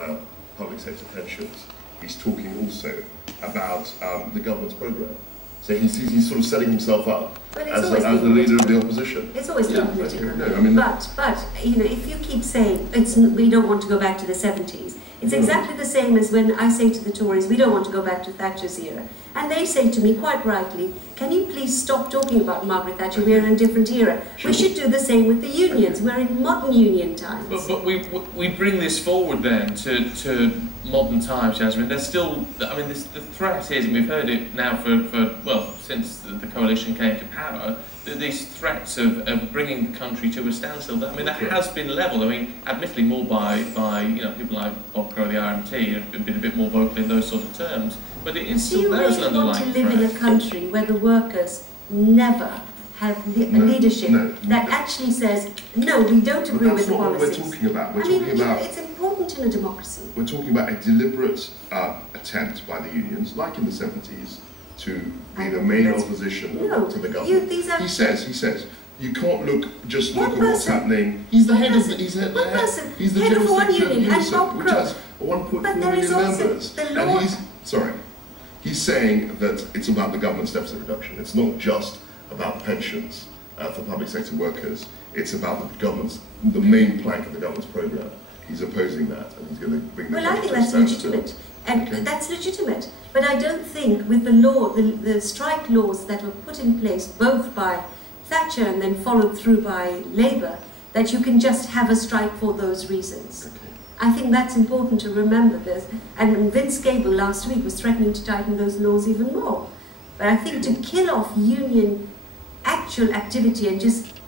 about public sector pensions, he's talking also about the government's programme. So he's sort of setting himself up as the leader of the opposition. It's always been political. No, I mean, but you know, if you keep saying we don't want to go back to the 70s, it's exactly the same as when I say to the Tories, we don't want to go back to Thatcher's era. And they say to me, quite rightly, can you please stop talking about Margaret Thatcher, we're in a different era. Sure. We should do the same with the unions, we're in modern union times. But we bring this forward then to modern times, Jasmine. There's still, I mean, the threat is, and we've heard it now well, since the coalition came to power, these threats of bringing the country to a standstill. I mean, that has been levelled. I mean, admittedly more by you know, people like Bob Crow, the RMT, have been a bit more vocal in those sort of terms. But it is still there as an underlying threat. Do you really want to live in a country where the workers never have a leadership that actually says, no, we don't agree with the policies? That's not what we're talking about. We're talking about, it's important in a democracy. We're talking about a deliberate attempt by the unions, like in the 70s, to be the main opposition to the government. He says, you can't look at what's happening. He's the head of the, he's the head of one union, and Bob Crow. Which has 1.4 million members. And he's saying that it's about the government's deficit reduction. It's not just about the pensions for public sector workers. It's about the main plank of the government's programme. He's opposing that, and he's going to bring the Well, I think that's legitimate, and that's legitimate. But I don't think with the law, the strike laws that were put in place both by Thatcher and then followed through by Labour, that you can just have a strike for those reasons. Okay. I think that's important to remember this. And Vince Cable last week was threatening to tighten those laws even more. But I think to kill off union actual activity and just